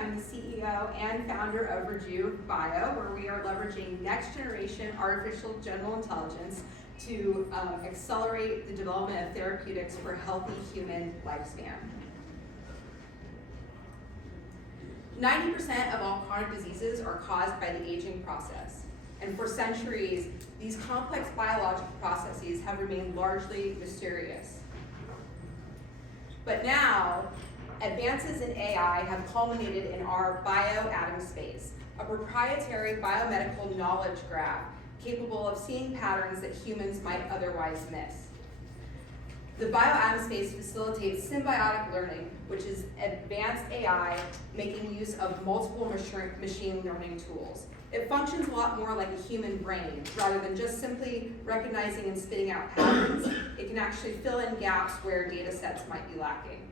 I'm the CEO and founder of Rejuve Bio, where we are leveraging next-generation artificial general intelligence to accelerate the development of therapeutics for healthy human lifespan. 90% of all chronic diseases are caused by the aging process. And for centuries, these complex biological processes have remained largely mysterious. But now, advances in AI have culminated in our bioatom space, a proprietary biomedical knowledge graph capable of seeing patterns that humans might otherwise miss. The bioatom space facilitates symbiotic learning, which is advanced AI making use of multiple machine learning tools. It functions a lot more like a human brain. Rather than just simply recognizing and spitting out patterns, it can actually fill in gaps where data sets might be lacking.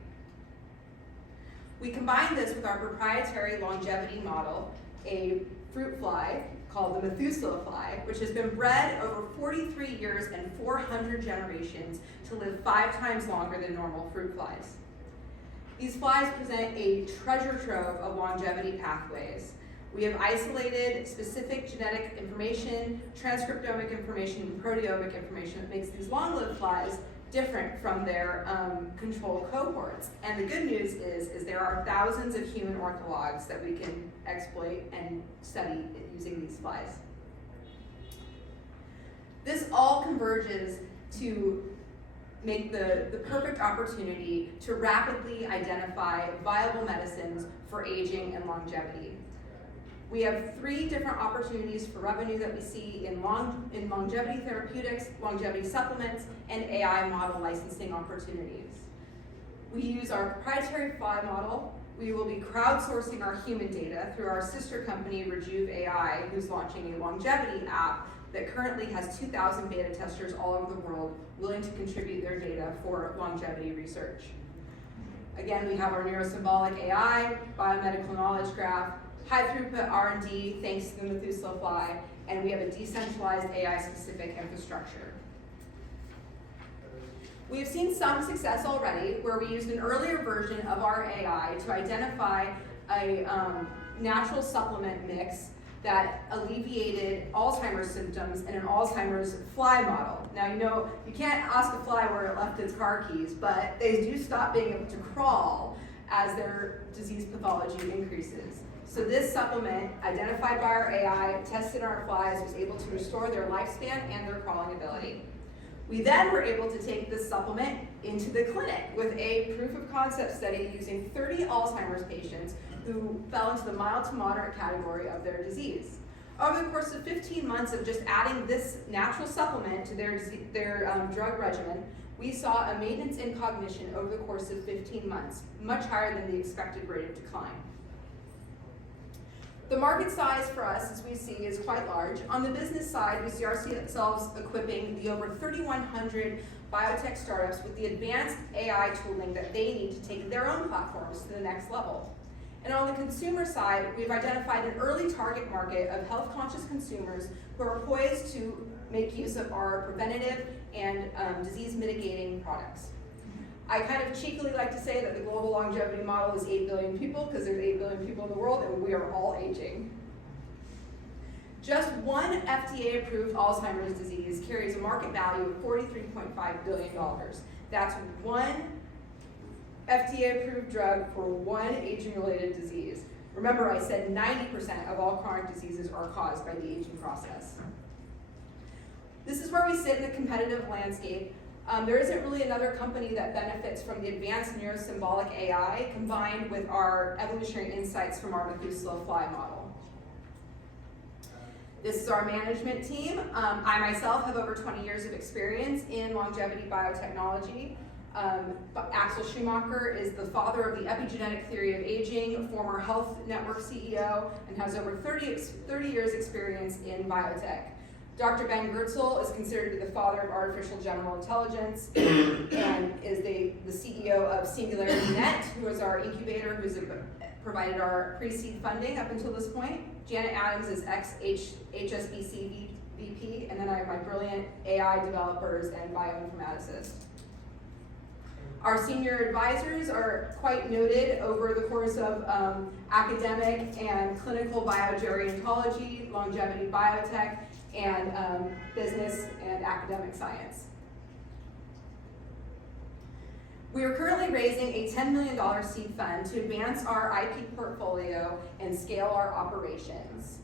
We combine this with our proprietary longevity model, a fruit fly called the Methuselah fly, which has been bred over 43 years and 400 generations to live 5 times longer than normal fruit flies. These flies present a treasure trove of longevity pathways. We have isolated specific genetic information, transcriptomic information, and proteomic information that makes these long-lived flies different from their control cohorts. And the good news is there are thousands of human orthologs that we can exploit and study using these flies. This all converges to make the perfect opportunity to rapidly identify viable medicines for aging and longevity. We have 3 different opportunities for revenue that we see in longevity therapeutics, longevity supplements, and AI model licensing opportunities. We use our proprietary fly model. We will be crowdsourcing our human data through our sister company, Rejuve AI, who's launching a longevity app that currently has 2,000 beta testers all over the world willing to contribute their data for longevity research. Again, we have our neurosymbolic AI, biomedical knowledge graph, high throughput R&D thanks to the Methuselah fly, and we have a decentralized AI-specific infrastructure. We have seen some success already where we used an earlier version of our AI to identify a natural supplement mix that alleviated Alzheimer's symptoms in an Alzheimer's fly model. Now, you can't ask a fly where it left its car keys, but they do stop being able to crawl as their disease pathology increases. So this supplement, identified by our AI, tested on our flies, was able to restore their lifespan and their crawling ability. We then were able to take this supplement into the clinic with a proof of concept study using 30 Alzheimer's patients who fell into the mild to moderate category of their disease. Over the course of 15 months of just adding this natural supplement to their drug regimen, we saw a maintenance in cognition over the course of 15 months, much higher than the expected rate of decline. The market size for us, as we see, is quite large. On the business side, we see ourselves equipping the over 3,100 biotech startups with the advanced AI tooling that they need to take their own platforms to the next level. And on the consumer side, we've identified an early target market of health-conscious consumers who are poised to make use of our preventative and disease-mitigating products. I kind of cheekily like to say that the global longevity model is 8 billion people because there's 8 billion people in the world and we are all aging. Just one FDA-approved Alzheimer's disease carries a market value of $43.5 billion. That's one FDA-approved drug for one aging-related disease. Remember, I said 90% of all chronic diseases are caused by the aging process. This is where we sit in the competitive landscape. There isn't really another company that benefits from the advanced neurosymbolic AI combined with our evolutionary insights from our Methuselah fly model. This is our management team. I myself have over 20 years of experience in longevity biotechnology. Axel Schumacher is the father of the epigenetic theory of aging, former Health Network CEO, and has over 30 years experience in biotech. Dr. Ben Gertzel is considered to be the father of artificial general intelligence and is the CEO of SingularityNet, who is our incubator, who's provided our pre-seed funding up until this point. Janet Adams is ex-HSBC VP, and then I have my brilliant AI developers and bioinformaticists. Our senior advisors are quite noted over the course of academic and clinical biogerontology, longevity biotech, and business and academic science. We are currently raising a $10 million seed fund to advance our IP portfolio and scale our operations.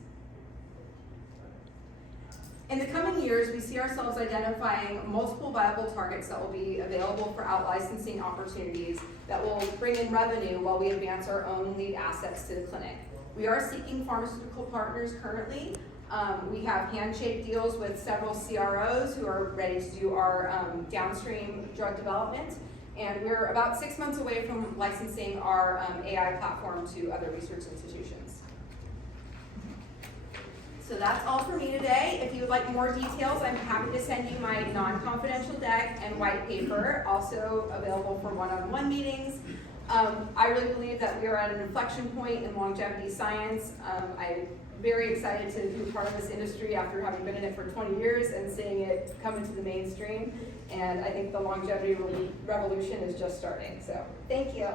In the coming years, we see ourselves identifying multiple viable targets that will be available for out-licensing opportunities that will bring in revenue while we advance our own lead assets to the clinic. We are seeking pharmaceutical partners currently. We have handshake deals with several CROs who are ready to do our downstream drug development. And we're about 6 months away from licensing our AI platform to other research institutions. So that's all for me today. If you would like more details, I'm happy to send you my non-confidential deck and white paper, also available for one-on-one meetings. I really believe that we are at an inflection point in longevity science. I'm very excited to be part of this industry after having been in it for 20 years and seeing it come into the mainstream. And I think the longevity revolution is just starting. So thank you.